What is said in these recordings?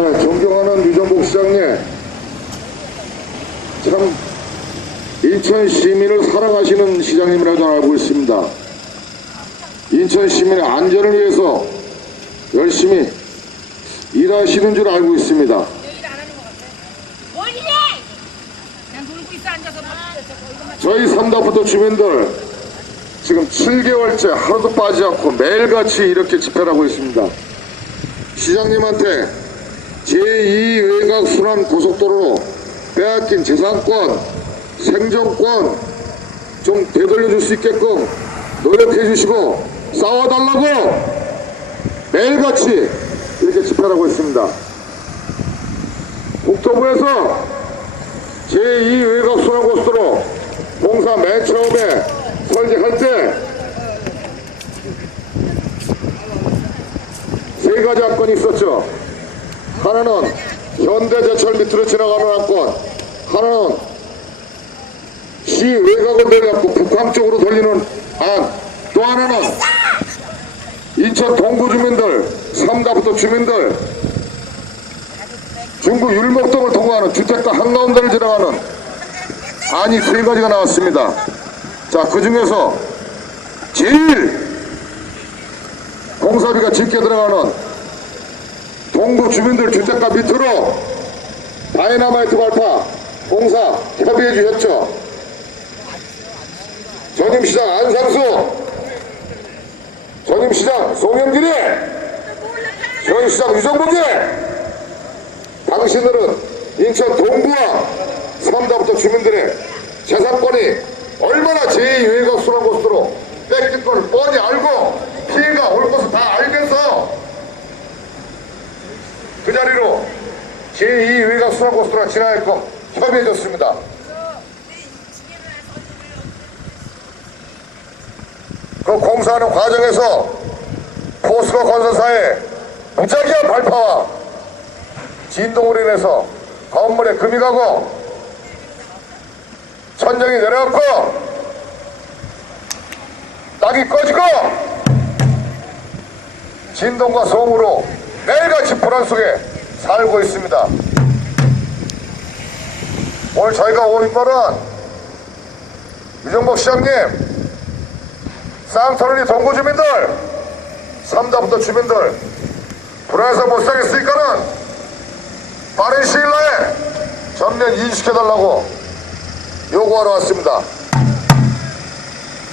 존경하는 유정복 시장님, 참 인천 시민을 사랑하시는 시장님이라 저는 알고 있습니다. 인천 시민의 안전을 위해서 열심히 일하시는 줄 알고 있습니다. 저희 삼다부터 주민들 지금 7개월째 하루도 빠지지 않고 매일같이 이렇게 집회를 하고 있습니다. 시장님한테 제2 외곽 순환 고속도로로 빼앗긴 재산권, 생존권 좀 되돌려줄 수 있게끔 노력해 주시고 싸워달라고 매일같이 이렇게 집회를 하고 있습니다. 국토부에서 제2 외곽 순환 고속도로 공사 맨 처음에 설계할 때 세 가지 안건이 있었죠. 하나는 현대제철 밑으로 지나가는 안건, 하나는 시 외곽을 내갖고 북한 쪽으로 돌리는 안, 또 하나는 인천 동구 주민들, 삼가부터 주민들, 중구 율목동을 통과하는 주택가 한가운데를 지나가는 안이 세 가지가 나왔습니다. 자, 그 중에서 제일 공사비가 짙게 들어가는 동부 주민들 주택가 밑으로 다이나마이트 발파 공사 협의해 주셨죠. 전임시장 안상수, 전임시장 송영길이, 전임시장 유정복이, 당신들은 인천 동부와 삼다부터 주민들의 재산권이 얼마나 제2외곽 순환고속도로 뺏길 걸 뻔히 알고 피해가 올 것을 다 알면서 그 자리로 제2외곽 순환고속도로가 지나게끔 협의해줬습니다. 그 공사하는 과정에서 포스코 건설사의 무작위한 발파와 진동으로 인해서 건물에 금이 가고 천정이 내려갔고 땅이 꺼지고 진동과 소음으로 매일같이 불안 속에 살고 있습니다. 오늘 저희가 온 거는 유정복 시장님, 쌍터널리 동구 주민들, 삼다부터 주민들 불안해서 못 살겠으니까는 빠른 시일 내에 전면 인식해달라고 요구하러 왔습니다.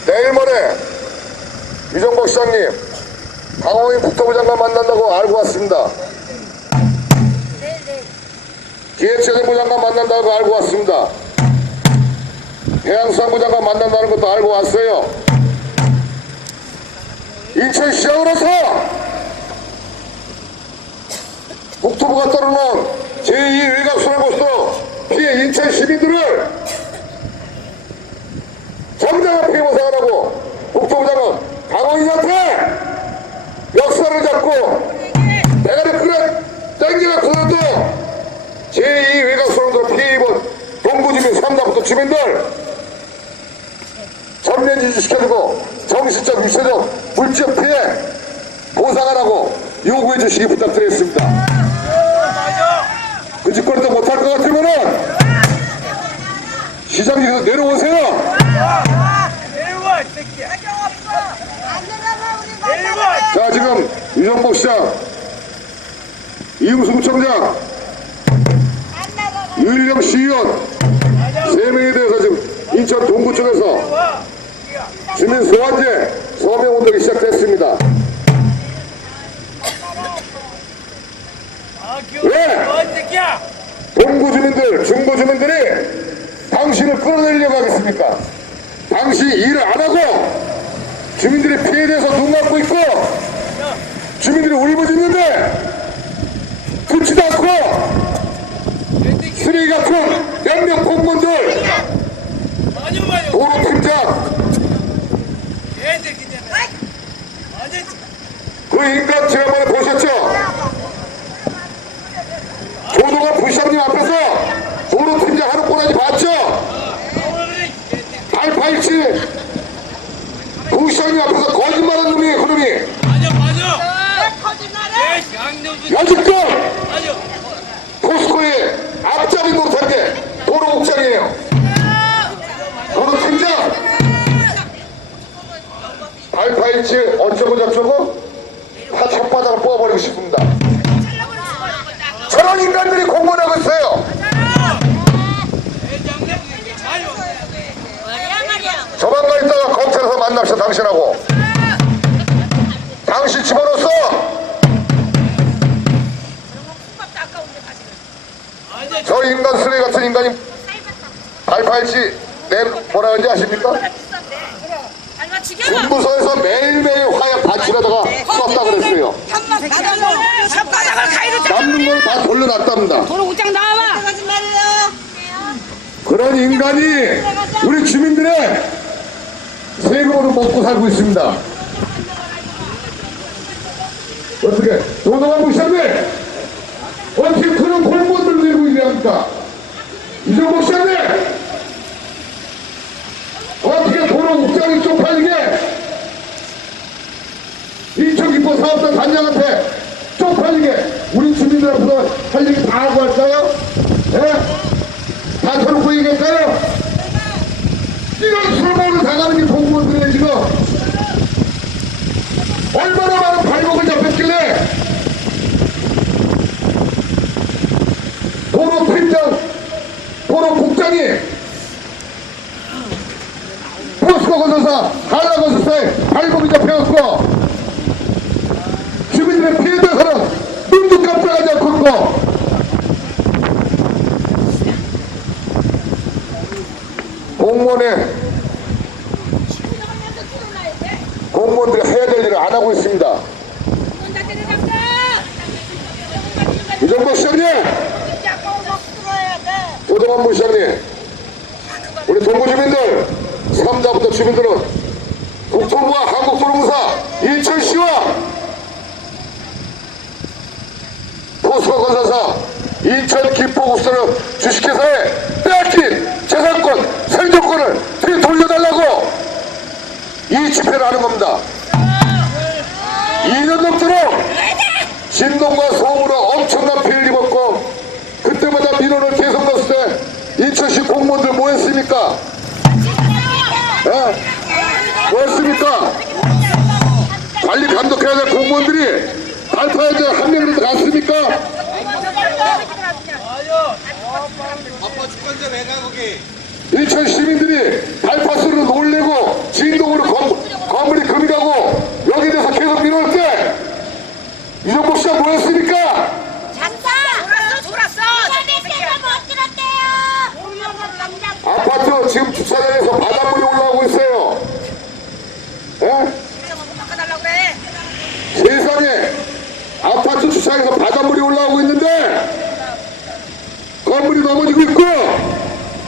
내일 모레 유정복 시장님 강호인 국토부 장관 만난다고 알고 왔습니다. 기획재정부 장관 만난다고 알고 왔습니다. 해양수산부 장관 만난다는 것도 알고 왔어요. 인천 시장으로서 국토부가 떨어놓은 제2외곽 순환고속도로 피해 인천 시민들을 정당한 피해 보상하라고 국토부 장관 강원인한테 역사를 잡고 대가리 끌어 땡겨갖고도 제2 외곽 순환도로 피해 입은 동부주민 삼다부터 주민들 전면 지지시켜주고 정신적, 육체적, 물적 피해 보상하라고 요구해 주시기 부탁드리겠습니다. 그 짓거리도 못할 것 같으면은 시장님께서 내려오세요. 내려와 이 내려와 자 지금 유정복 시장, 이웅수 구청장. 유일령 시의원 세 명에 대해서 지금 인천 동구 쪽에서 와 주민 소환제 서명 운동이 시작됐습니다. 아 왜? 동구 주민들, 중부 주민들이 당신을 끌어내리려고 하겠습니까? 당신이 일을 안 하고 주민들의 피해에 대해서 눈 감고 있고 주민들이 울부짖는데 듣지도 않고 쓰레기 같은 몇몇 공무원들 도로팀장 그 인간 지난번에 보셨죠? 조동원 부시장님 앞에서 도로팀장 하는 꼬라지 봤죠? 부 시장님 앞에서 거짓말하는 놈이에요 그놈이 마녀 마녀 거짓말해? 예 양념 아직도 마녀 포스코의 앞자리 못한 게 도로 목장이에요. 도로 팀장 발파일지 어쩌고 저쩌고 다 첫바닥을 뽑아버리고 싶습니다. 저런 인간들이 공무원하고 있어요. 회장님 아유 조만간 있다가 검찰에서 만납시다 당신하고. 당신 집어넣었어. 저 인간 쓰레기 같은 인간이 발파일지 내 뭐라 그러는지 아십니까? 중부서에서 매일매일 화약 바치려다가 썼다 그랬어요. 남는 걸 다 돌려놨답니다. 그런 인간이 우리 주민들의 세금으로 먹고 살고 있습니다. 어떻게 도덕한 무시하네? 어떻게 그런 공무원들 들고 있냐니까? 이종복 씨한테 어떻게 도로 옥장이 쪽팔리게 인천 기포 사업단 단장한테 쪽팔리게 우리 주민들 앞으로 할 얘기 다 하고 할까요? 예? 다 털고 얘기할까요? 이런 술먹을 당하는 게 공무원들이에요 지금 얼마나 많은 발목을 잡혔길래 도로 팀장 도로 국장이 포스코 건설사 한라 건설사에 발목이 잡혀갖고 주민들의 피해 대상은 눈도 깜짝하지 않고. 공무원의 공무원들이 해야 될 일을 안 하고 있습니다. 이정도 시장님, 조동환 부 시장님, 우리 동구 주민들, 3자부터 주민들은 국토부와 한국도로공사, 인천시와 포스코 건설사, 인천 김포국수는 주식회사에 빼앗긴 재산권, 생존권을 되돌려달라고 이 집회를 하는 겁니다. 2년 넘도록 진동과 소음으로 엄청난 피해를 입었고 그때마다 민원을 계속 넣었을 때 인천시 공무원들 뭐 했습니까? 예? 뭐 했습니까? 관리 감독해야 될 공무원들이 발파해야 될한 명이라도 갔습니까? 인천 시민들이 발파스로 놀래고 진동으로 건, 가고 여기에 대해서 계속 민원할 때 이정복 씨가 뭐 했습니까? 아파트 지금 주차장에서 바닷물이 올라오고 있어요. 예? 세상에 아파트 주차장에서 바닷물이 올라오고 있는데 건물이 넘어지고 있고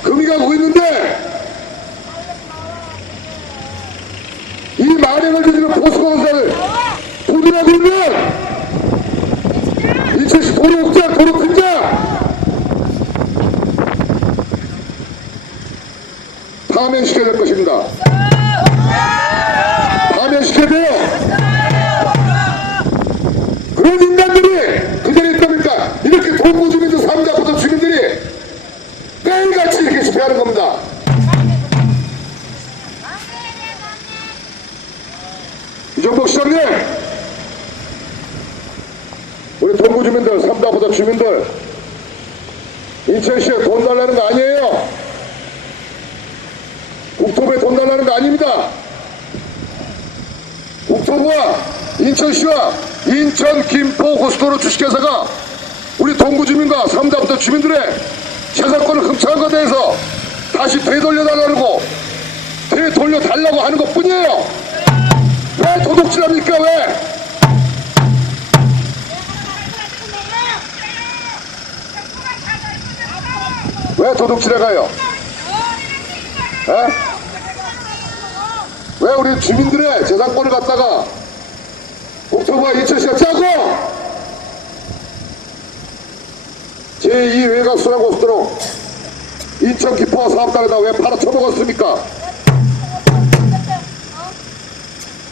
금이 가고 있는데 저지른 포스코 건설을 도둑하고 있는 이천시 도로국장 도로팀장 파면시켜야 될 것입니다. 파면시켜야 돼요. 그런 인간들이 그전에 있다니까 이렇게 동구 주민들 삼자부터 주민들이 매일같이 이렇게 집회하는 겁니다. 이정복 시장님, 우리 동구 주민들, 삼자부터 주민들, 인천시에 돈 달라는 거 아니에요. 국토부에 돈 달라는 거 아닙니다. 국토부와 인천시와 인천 김포 고속도로 주식회사가 우리 동구 주민과 삼자부터 주민들의 재산권을 흠쳐한 것에 대해서 다시 되돌려달라고 되돌려달라고 하는 것 뿐이에요. 왜 도둑질합니까 왜? 왜 도둑질해 가요? 에? 왜 우리 주민들의 재산권을 갖다가 국토부와 인천시가 짜고 제2 외곽 순환 고속도로 인천 기포 사업단에다 왜 팔아쳐먹었습니까?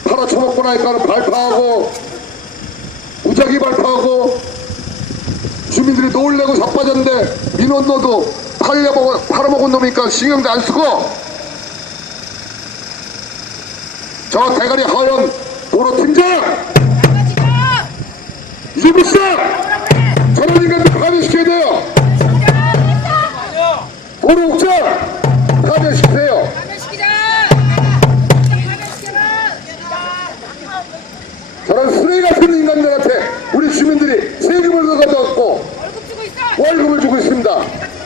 팔아쳐먹고 나니까는 발파하고 무작위 발파하고 주민들이 놀래고 자빠졌는데 민원노도 팔려먹은, 팔아먹은 놈이니까 신경도 안 쓰고 저 대가리 하얀 도로 팀장! 이재부 씨 저런 인간들 파면시켜야 돼요. 도로 옥장 파면시키세요. 시키자. 저런 쓰레기 같은 인간들한테 우리 주민들이 세금을 있어. 월급을 주고 있습니다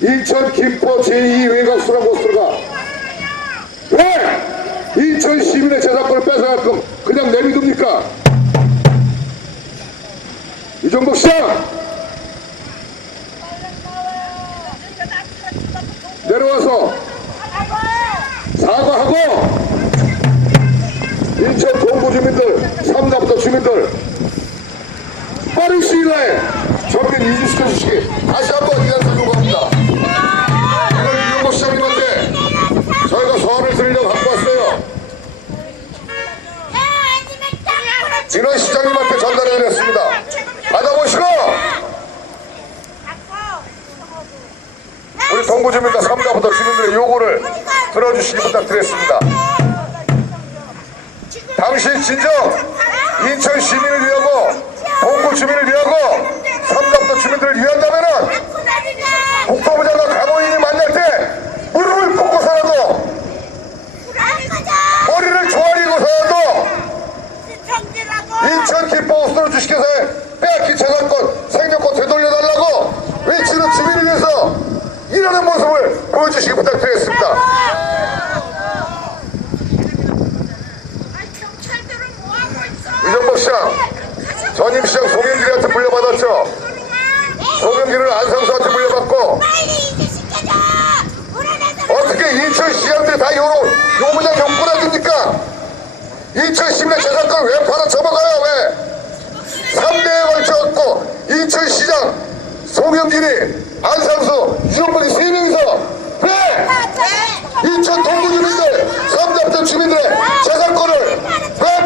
인천 김포 제2 외곽수란 곳으로가 왜 인천 시민의 재산권을 뺏어갈 끔 그냥 내비둡니까? 이정복 시장 내려와서 사과하고 인천 동부 주민들 3다부터 주민들 빠른 시일 내에 전면 이주시켜 주시기 진원 시장님한테 전달해 드렸습니다. 받아보시고! 우리 동부 주민과 3다부터 주민들의 요구를 들어주시기 부탁드리겠습니다. 당신 진정 인천 시민을 위하고 동구 주민을 위하고 3다부터 주민들을 위한다면은 국토부 장관 강호인이 만날 때 무릎을 꿇고서라도 머리를 조아리고서라도 인천 김포호수로 주식회사에 빼앗긴 재산권 생존권 되돌려달라고 외치는 주민을 위해서 일하는 모습을 보여주시기 부탁드리겠습니다 이정복 시장 전임 시장 송영길한테 물려받았죠 송영길은 안상수한테 물려받고 어떻게 인천 시장들이 다 요무장 경꾸라집니까 인천 시민의 재산권 왜 팔아 접어가요 왜 3대에 걸쳐갖고 인천 시장 송영길이 안상수 유정복이 세 명이서 왜 인천 동구 주민들 3대부터 주민들의 재산권을 왜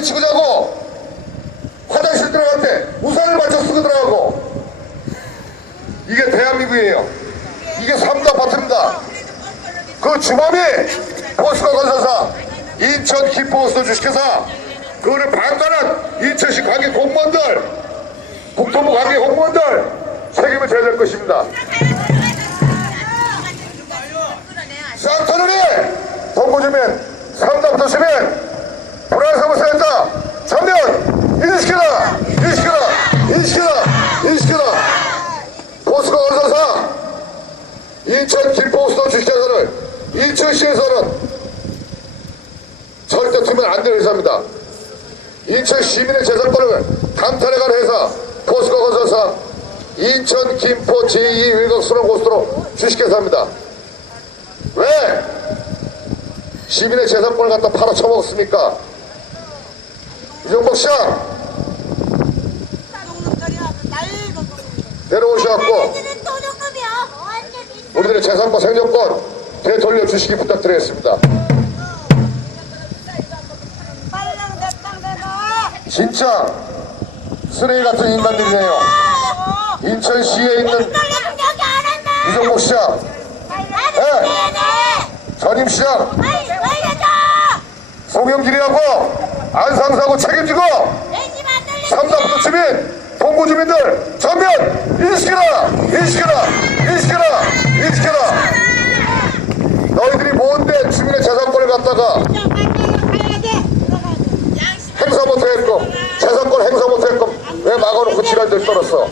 비닐이 치고 자고 화장실 들어갈 때 우산을 맞춰 쓰고 들어가고 이게 대한민국이에요 이게 삼다 아파트입니다 그 주범이 포스코 건설사 인천 김포호수 주식회사 그거를 방관한 인천시 관계 공무원들 국토부 관계 공무원들 책임을 져야 될 것입니다 쌍터널이 동구주민 삼다부터 주민 인천시에서는 절대 두면 안 되는 회사입니다. 인천 시민의 재산권을 강탈해간 회사 포스코 건설사 인천 김포 제2 외곽순환 고속도로 주식회사입니다. 왜 시민의 재산권을 갖다 팔아 처먹었습니까? 이정복 시장 내려오셔갖고 우리들의 재산과 생존권 되돌려 주시기 부탁드리겠습니다. 진짜 쓰레기 같은 인간들이네요. 인천시에 있는 이정복 시장, 전임 시장, 송영길이하고 안상사고 책임지고 삼다부터 주민, 동구 주민들 전면 인식해라, 인식해라, 인식해라, 인식해라. 뭔데 주민의 재산권을 갖다가 행사 못했고 재산권 행사 못했고 왜 막아놓고 지랄들 떨었어?